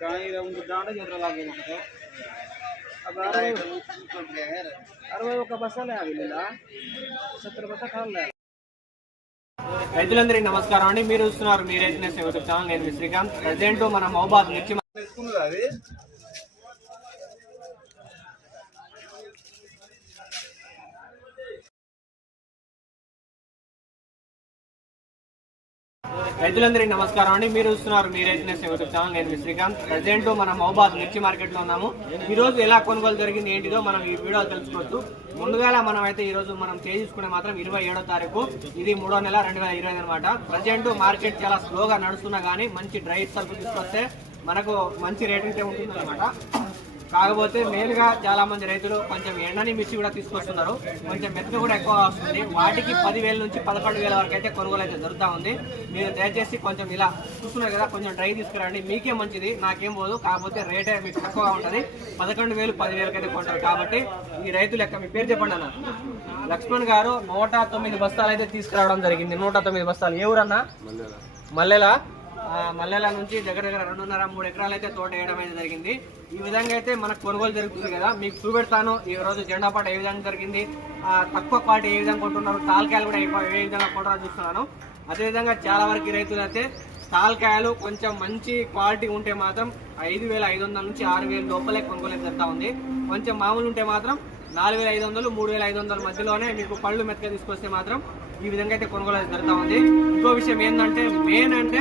కానీ లాగే ఉంటుంది అరవై ఒక రైతులందరికీ నమస్కారం అండి. మీరు చూస్తున్నారు మీరు రైతు యూట్యూబ్ ఛానల్. నేను శ్రీకాంత్. ప్రజెంట్ మన మహబాద్ నుంచి అది రైతులందరికీ నమస్కారం అండి. మీరు చూస్తున్నారు మీ రైతు నేస్తం యూట్యూబ్ ఛానల్. నేను శ్రీకాంత్. ప్రజెంట్ మన మహబాద్ మిర్చి మార్కెట్లో ఉన్నాము. ఈ రోజు ఎలా కొనుగోలు జరిగింది ఏంటిదో మనం ఈ వీడియో తెలుసుకోవచ్చు. ముందుగా మనం అయితే ఈ రోజు మనం చేసుకునే మాత్రం ఇరవై ఏడో తారీఖు. ఇది మూడో నెల రెండు వేల ఇరవై అనమాట ప్రజెంట్ మార్కెట్ చాలా స్లోగా నడుస్తున్నా కానీ మంచి డ్రై సరుకు తీసుకొస్తే మనకు మంచి రేట్ అయితే ఉంటుంది అనమాట కాకపోతే మేలుగా చాలా మంది రైతులు కొంచెం ఎండని మిర్చి కూడా తీసుకొస్తున్నారు. కొంచెం మెత్త కూడా ఎక్కువ వస్తుంది. వాటికి పదివేల నుంచి పదకొండు వేల వరకు అయితే కొనుగోలు అయితే జరుగుతూ ఉంది. మీరు దయచేసి కొంచెం ఇలా చూస్తున్నారు కదా కొంచెం డ్రై తీసుకురండి. మీకే మంచిది నాకేం పోదు. కాకపోతే రేటే మీకు తక్కువగా ఉంటుంది. పదకొండు వేలు పదివేలకు అయితే కొంటారు. కాబట్టి ఈ రైతు లెక్క మీ పేరు చెప్పండి అన్న. లక్ష్మణ్ గారు నూట తొమ్మిది బస్తాలు అయితే తీసుకురావడం జరిగింది. నూట తొమ్మిది బస్తాలు. ఏ ఊరన్నా? మల్లెల. మల్లెల నుంచి దగ్గర దగ్గర రెండున్నర మూడు ఎకరాలు అయితే తోట వేయడం అయితే జరిగింది. ఈ విధంగా అయితే మనకు కొనుగోలు జరుగుతుంది కదా. మీకు చూపెడతాను. ఈ రోజు జెండా పాట ఏ విధంగా జరిగింది? తక్కువ క్వాలిటీ ఏ విధంగా కొంటున్నారు? తాలకాయలు కూడా ఏ విధంగా కొంటారో చూస్తున్నాను. అదేవిధంగా చాలా వరకు రైతులు అయితే తాలకాయలు కొంచెం మంచి క్వాలిటీ ఉంటే మాత్రం ఐదు వేల ఐదు వందల నుంచి ఆరు వేల లోపలే కొనుగోలు జరుగుతూ ఉంది. కొంచెం మామూలు ఉంటే మాత్రం నాలుగు వేల ఐదు వందలు మూడు వేల ఐదు వందల మధ్యలోనే మీకు పళ్ళు మెత్తగా తీసుకొస్తే మాత్రం ఈ విధంగా అయితే కొనుగోలు జరుగుతూ ఉంది. ఇంకో విషయం ఏంటంటే మెయిన్ అంటే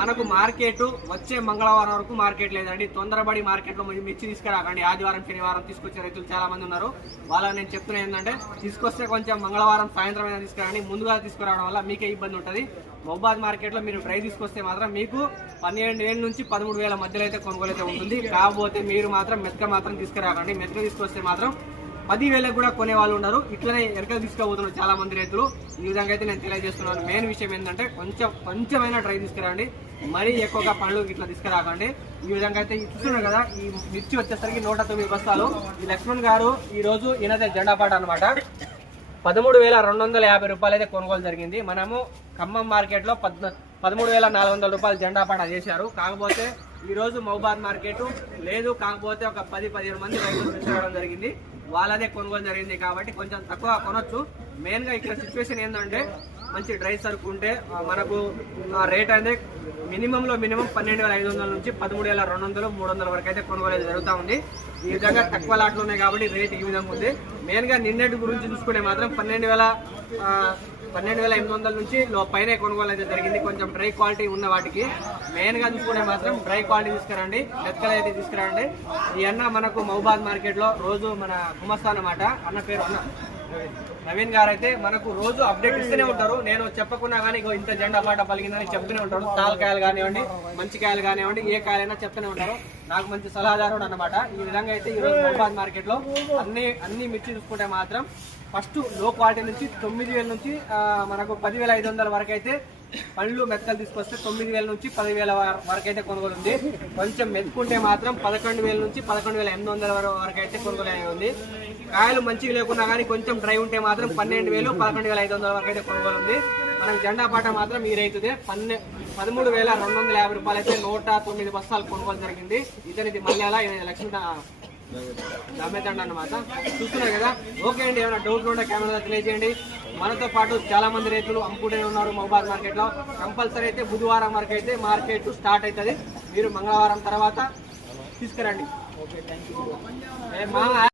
మనకు మార్కెట్ వచ్చే మంగళవారం వరకు మార్కెట్ లేదండి. తొందరపడి మార్కెట్లో మిర్చి తీసుకురాకండి. ఆదివారం శనివారం తీసుకొచ్చే రైతులు చాలా మంది ఉన్నారు. వాళ్ళని నేను చెప్తున్నా ఏంటంటే తీసుకొస్తే కొంచెం మంగళవారం సాయంత్రం అయినా తీసుకురండి. ముందుగా తీసుకురావడం వల్ల మీకే ఇబ్బంది ఉంటుంది. మొబాద్ మార్కెట్లో మీరు డ్రై తీసుకొస్తే మాత్రం మీకు పన్నెండు ఏళ్ళ నుంచి పదమూడు వేల మధ్యలో అయితే కొనుగోలు అయితే ఉంటుంది. కాకపోతే మీరు మాత్రం మెత్తగా మాత్రం తీసుకురాకండి. మెత్త తీసుకొస్తే మాత్రం పదివేలకు కూడా కొనే వాళ్ళు ఉన్నారు. ఇట్లనే ఎరకలు తీసుకోబోతున్నారు చాలా మంది రైతులు. ఈ విధంగా అయితే నేను తెలియజేస్తున్నాను. మెయిన్ విషయం ఏంటంటే కొంచెం కొంచెమైనా ట్రై తీసుకురండి. మరీ ఎక్కువగా పండ్లు ఇట్లా తీసుకురాకండి. ఈ విధంగా అయితే ఈ చూస్తున్నారు కదా ఈ మిర్చి వచ్చేసరికి నూట తొమ్మిది బస్తాలు. ఈ లక్ష్మణ్ గారు ఈ రోజు ఈయనదే జెండా పాట అనమాట పదమూడు వేల రెండు వందల యాభై రూపాయలు అయితే కొనుగోలు జరిగింది. మనము ఖమ్మం మార్కెట్లో పద్న పదమూడు వేల నాలుగు వందల రూపాయలు జెండా పాట చేశారు. కాకపోతే ఈ రోజు మహబాద్ మార్కెట్ లేదు. కాకపోతే ఒక పది పదిహేను మంది రైతులు తీసుకురావడం జరిగింది. వాళ్ళదే కొనుగోలు జరిగింది కాబట్టి కొంచెం తక్కువ కొనొచ్చు. మెయిన్గా ఇక్కడ సిచ్యువేషన్ ఏంటంటే మంచి డ్రై సరుకు ఉంటే మనకు ఆ రేట్ అనేది మినిమం లో మినిమం పన్నెండు వేల ఐదు వందల నుంచి పదమూడు వేల రెండు వందలు మూడు వందల వరకు అయితే కొనుగోలు జరుగుతూ ఉంది. ఈ విధంగా తక్కువ లాట్లు ఉన్నాయి కాబట్టి రేట్ ఈ విధంగా ఉంది. మెయిన్గా నిన్నటి గురించి చూసుకుంటే మాత్రం పన్నెండు వేల పన్నెండు వేల ఎనిమిది వందల నుంచి పైన కొనుగోలు అయితే జరిగింది. కొంచెం డ్రై క్వాలిటీ ఉన్న వాటికి మెయిన్గా చూసుకుంటే మాత్రం డ్రై క్వాలిటీ తీసుకురండి. లెక్కలు అయితే తీసుకురండి. ఈ అన్న మనకు మహబాద్ మార్కెట్లో రోజు మన గుమస్తా అన్నమాట అన్న పేరు అన్న. నవీన్ గారు అయితే మనకు రోజు అప్డేట్ ఇస్తూనే ఉంటారు. నేను చెప్పకున్నా కానీ ఇంత జెండా పాట పలిగిందని చెప్తూనే ఉంటారు. తాల్ కాయలు కానివ్వండి మంచి కాయలు కానివ్వండి ఏ కాయలైనా చెప్తూనే ఉంటారు. నాకు మంచి సలహాదారుడు అన్నమాట. ఈ విధంగా అయితే ఈ రోజు మహబాద్ మార్కెట్లో అన్ని అన్ని మిర్చి చూసుకుంటే మాత్రం ఫస్ట్లో క్వాలిటీ నుంచి తొమ్మిది వేల నుంచి మనకు పదివేల ఐదు వందల వరకు అయితే పళ్ళు మెత్తలు తీసుకొస్తే తొమ్మిది వేల నుంచి పదివేల వరకు అయితే కొనుగోలు ఉంది. కొంచెం మెత్తుకుంటే మాత్రం పదకొండు వేల నుంచి పదకొండు వేల ఎనిమిది వందల వరకు అయితే కొనుగోలు అయి ఉంది. కాయలు మంచిగా లేకున్నా కానీ కొంచెం డ్రై ఉంటే మాత్రం పన్నెండు వేలు పదకొండు వేల ఐదు వందల వరకు అయితే కొనుగోలు ఉంది. మనం జెండా పాట మాత్రం ఈ రైతుదే. పన్నె పదమూడు వేల రెండు వందల యాభై రూపాయలు అయితే నూట తొమ్మిది బస్తాలు కొనుగోలు జరిగింది. ఇతనిది మళ్ళీ అలా లక్ష్మీ దామేతండి అన్నమాట. చూస్తున్నారు కదా? ఓకే అండి ఏమైనా డౌట్ ఉంటే కెమెరా తెలియజేయండి. మనతో పాటు చాలా మంది రైతులు అమ్ముకుంటూనే ఉన్నారు మహబాద్ మార్కెట్లో కంపల్సరీ అయితే బుధవారం వరకు అయితే మార్కెట్ స్టార్ట్ అవుతుంది. మీరు మంగళవారం తర్వాత తీసుకురండి. ఏ మామ